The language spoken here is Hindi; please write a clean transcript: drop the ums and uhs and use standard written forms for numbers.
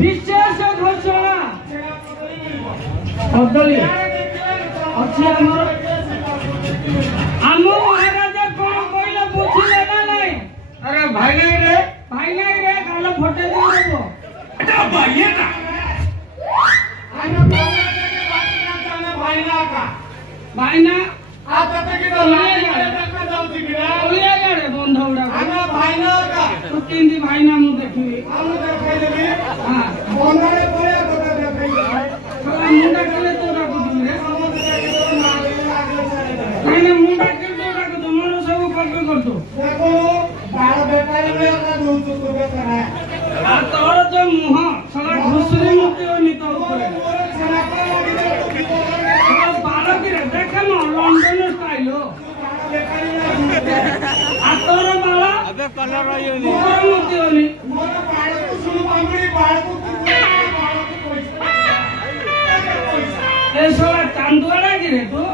विशेष घोषणा कदली अच्छी आम महाराज कौन कहले बुझिले ना नहीं। अरे भाई नहीं रे काल फटे देबो अच्छा भाई ना भाई ना आता तक की तो का जाउती गिरा ओलिया गाड़े बंधौड़ा आना भाई ना का तू तीन दी भाई ना मु देखिबी हम देखाई देबी हां बंधौड़े कोया कथा देखाई मुंडा कले तो राखु तुमरे नहीं मुंडा के तो राखु तुमरो सब कॉपी कर दो देखो बाल बेकारी में का दूध तो करा आ तोर जो मुह सला घुसरी मुते होनी तो ऊपर बालो की देखे न लंडन स्टाइल हो आ तोर बाला अबे कलर रही होनी ऊपर मुते होनी मोर बाल को सुनु पामड़ी बाल को ए साला चांदुआ ना गिरे तू